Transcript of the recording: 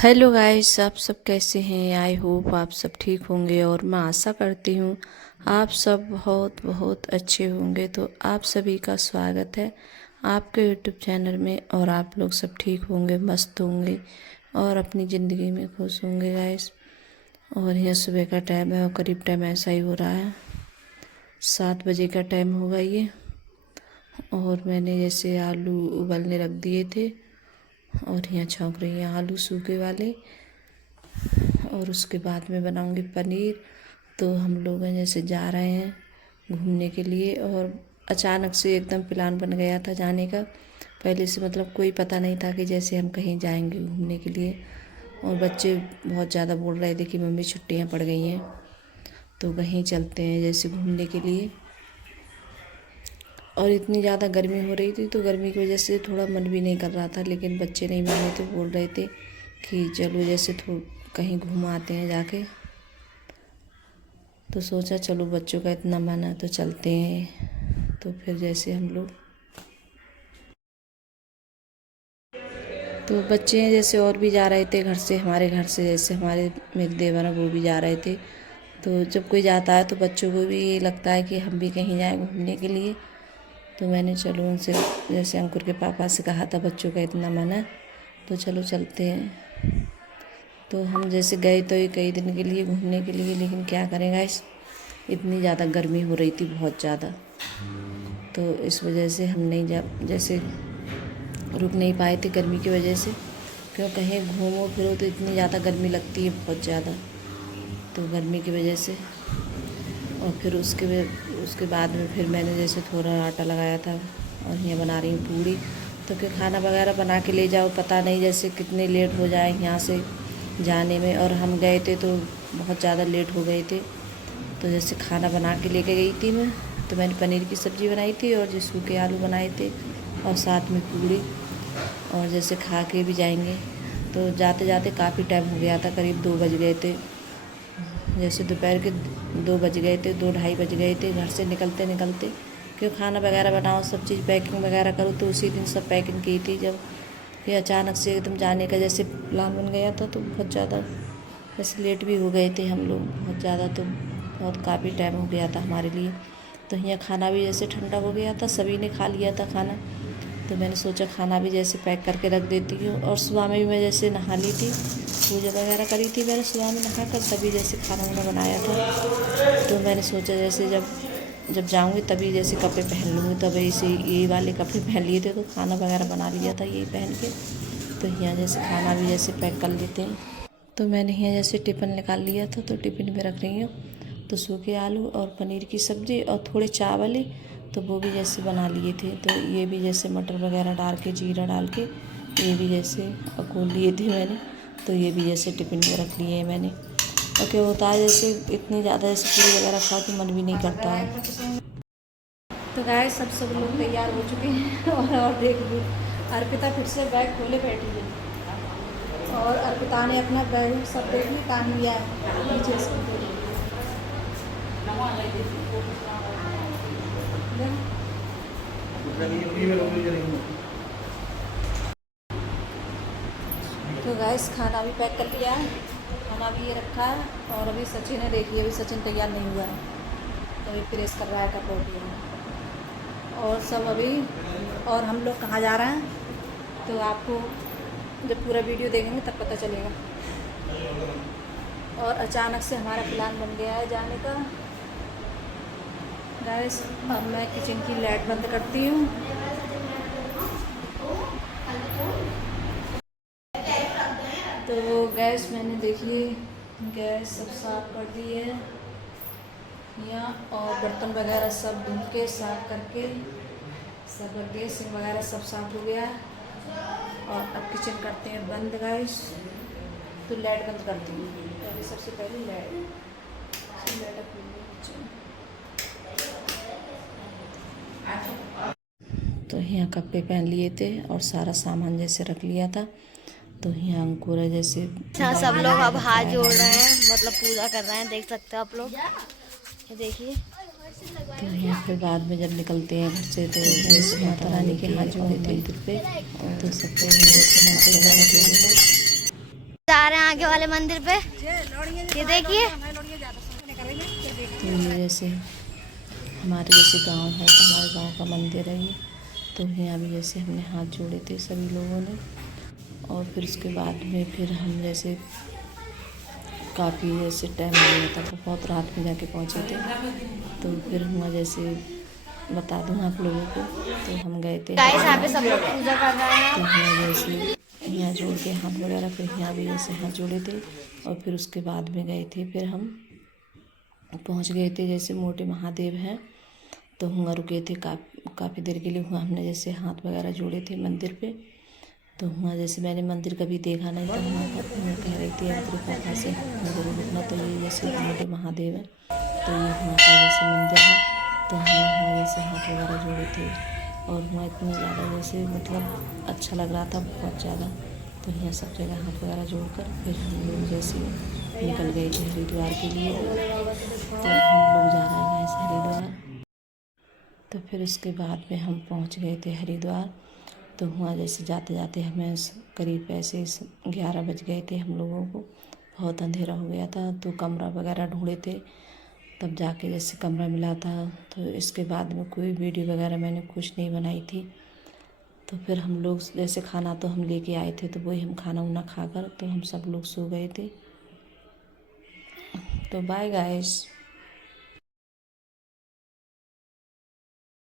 Hello guys, आप सब कैसे हैं। आई होप आप सब ठीक होंगे और मैं आशा करती हूँ आप सब बहुत बहुत अच्छे होंगे। तो आप सभी का स्वागत है आपके यूट्यूब चैनल में और आप लोग सब ठीक होंगे, मस्त होंगे और अपनी ज़िंदगी में खुश होंगे गाइस। और यह सुबह का टाइम है और करीब टाइम ऐसा ही हो रहा है, 7 बजे का टाइम होगा ये। और मैंने जैसे आलू उबलने रख दिए थे और यहाँ छौंक रही हैं आलू सूखे वाले। और उसके बाद में बनाऊंगी पनीर। तो हम लोग हैं जैसे जा रहे हैं घूमने के लिए और अचानक से एकदम प्लान बन गया था जाने का। पहले से मतलब कोई पता नहीं था कि जैसे हम कहीं जाएंगे घूमने के लिए। और बच्चे बहुत ज़्यादा बोल रहे थे कि मम्मी छुट्टियां पड़ गई हैं तो कहीं चलते हैं जैसे घूमने के लिए। और इतनी ज़्यादा गर्मी हो रही थी तो गर्मी की वजह से थोड़ा मन भी नहीं कर रहा था, लेकिन बच्चे नहीं माने थे, बोल रहे थे कि चलो जैसे कहीं घूम आते हैं जाके। तो सोचा चलो बच्चों का इतना मन है तो चलते हैं। तो फिर जैसे हम लोग तो बच्चे हैं जैसे और भी जा रहे थे घर से, हमारे घर से, जैसे हमारे मेरे देवर हैं वो भी जा रहे थे। तो जब कोई जाता है तो बच्चों को भी लगता है कि हम भी कहीं जाएं घूमने के लिए। तो मैंने चलो उनसे जैसे अंकुर के पापा से कहा था बच्चों का इतना मन है तो चलो चलते हैं। तो हम जैसे गए तो ये कई दिन के लिए घूमने के लिए, लेकिन क्या करें गाइस, इतनी ज़्यादा गर्मी हो रही थी, बहुत ज़्यादा। तो इस वजह से हम नहीं जैसे रुक नहीं पाए थे गर्मी की वजह से। क्यों कहीं घूमो फिरो तो इतनी ज़्यादा गर्मी लगती है, बहुत ज़्यादा। तो गर्मी की वजह से और फिर उसके बाद में फिर मैंने जैसे थोड़ा आटा लगाया था और यहाँ बना रही हूँ पूड़ी। तो फिर खाना वगैरह बना के ले जाओ, पता नहीं जैसे कितने लेट हो जाए यहाँ से जाने में। और हम गए थे तो बहुत ज़्यादा लेट हो गए थे। तो जैसे खाना बना के लेके गई थी मैं, तो मैंने पनीर की सब्ज़ी बनाई थी और जो सूखे आलू बनाए थे और साथ में पूड़ी। और जैसे खा के भी जाएंगे। तो जाते जाते काफ़ी टाइम हो गया था, करीब 2 बज गए थे। जैसे दोपहर के 2 बज गए थे, 2 ढाई बज गए थे घर से निकलते निकलते। क्यों खाना वगैरह बनाओ, सब चीज़ पैकिंग वगैरह करो, तो उसी दिन सब पैकिंग की थी। जब फिर अचानक से एकदम जाने का जैसे प्लान बन गया था तो बहुत ज़्यादा जैसे लेट भी हो गए थे हम लोग बहुत ज़्यादा। तो बहुत काफ़ी टाइम हो गया था हमारे लिए। तो यहाँ खाना भी जैसे ठंडा हो गया था, सभी ने खा लिया था खाना। तो मैंने सोचा खाना भी जैसे पैक करके रख देती हूँ। और सुबह में भी मैं जैसे नहा ली थी, पूजा वगैरह करी थी मैंने सुबह में नहा कर, तभी जैसे खाना वाना बनाया था। तो मैंने सोचा जैसे जब जाऊँगी तभी जैसे कपड़े पहन लूँगी, तब ऐसे यही वाले कपड़े पहन लिए थे तो खाना वगैरह बना लिया था यही पहन के। तो यहाँ जैसे खाना भी जैसे पैक कर लेते हैं। तो मैंने यहाँ जैसे टिफ़िन निकाल लिया था तो टिफ़िन में रख रही हूँ। तो सूखे आलू और पनीर की सब्ज़ी और थोड़े चावल, तो वो भी जैसे बना लिए थे। तो ये भी जैसे मटर वगैरह डाल के, जीरा डाल के, ये भी जैसे खोल लिए थे मैंने। तो ये भी जैसे टिफ़िन में रख लिए हैं मैंने। और क्या होता है जैसे इतनी ज़्यादा जैसे पूरी वगैरह खा के मन भी नहीं करता है। तो गाइस सब लोग तैयार हो चुके हैं और देख लो अर्पिता फिर से बैग खोले बैठी है। और अर्पिता ने अपना बैग सब देख ली, काम लिया है नीचे से। तो गैस खाना भी पैक कर लिया है, खाना भी ये रखा है। और अभी सचिन है, देखिए अभी सचिन तैयार नहीं हुआ है, तो अभी प्रेस कर रहा है कपड़ों और सब अभी। और हम लोग कहाँ जा रहे हैं तो आपको जब पूरा वीडियो देखेंगे तब पता चलेगा। और अचानक से हमारा प्लान बन गया है जाने का। गैस अब मैं किचन की लाइट बंद करती हूँ। तो गैस मैंने देखिए गैस सब साफ कर दी है यहाँ, और बर्तन वगैरह सब धुल के साफ करके सब गैस वगैरह सब साफ हो गया है। और अब किचन करते हैं बंद गैस। तो लाइट बंद करती हूँ पहले, सबसे पहले लाइट तो यहाँ कपड़े पहन लिए थे और सारा सामान जैसे रख लिया था। तो यहाँ अंकुर है जैसे सब लोग अब हाथ जोड़ रहे हैं, मतलब पूजा कर रहे हैं, देख सकते हो आप लोग, ये देखिए। तो यहाँ फिर बाद में जब निकलते हैं घर से तो जैसे माता रानी के हाथ जोड़े थे मंदिर पे, तो सबको जैसे माता रानी के वाले मंदिर पे। ये देखिए, तो ये जैसे हमारे जैसे गांव है तो हमारे गांव का मंदिर है ये। तो यहाँ भी जैसे हमने हाथ जोड़े थे सभी लोगों ने। और फिर उसके बाद में फिर हम जैसे काफ़ी जैसे टाइम हो गया था, तो बहुत रात में जाके पहुँचे थे। तो फिर हुआ जैसे बता दूँ आप लोगों को, तो हम गए थे गाइस यहाँ पे सब लोग पूजा कर रहे हैं। तो यहाँ जैसे यहाँ जोड़ के हाथ वगैरह, फिर यहाँ भी जैसे हाथ जोड़े थे। और फिर उसके बाद में गए थे, फिर हम पहुँच गए थे जैसे मोटे महादेव हैं। तो हुआ रुके थे काफ़ी देर के लिए। हुआ हमने जैसे हाथ वगैरह जोड़े थे मंदिर पे। तो हुआ जैसे मैंने मंदिर कभी देखा नहीं था वहाँ पर। मैं कह रही थी अपनी पापा से जरूर रुकना। तो ये जैसे मोटे महादेव है, तो ये वहाँ का जैसे मंदिर है। तो हमने वहाँ जैसे हाथ वगैरह जोड़े थे। और वहाँ इतनी ज़्यादा जैसे मतलब अच्छा लग रहा था बहुत ज़्यादा। तो यहाँ सब जगह हाथ वगैरह जोड़कर फिर हम लोग जैसे निकल गए थे हरिद्वार के लिए। तो हम लोग जा रहे हैं हरिद्वार। तो फिर उसके बाद में हम पहुंच गए थे हरिद्वार। तो हुआ जैसे जाते जाते हमें करीब ऐसे 11 बज गए थे हम लोगों को। बहुत अंधेरा हो गया था। तो कमरा वगैरह ढूंढे थे, तब जाके जैसे कमरा मिला था। तो इसके बाद में कोई वीडियो वगैरह मैंने कुछ नहीं बनाई थी। तो फिर हम लोग जैसे खाना तो हम लेके आए थे, तो वही हम खाना उना खाकर तो हम सब लोग सो गए थे। तो बाय गाइस।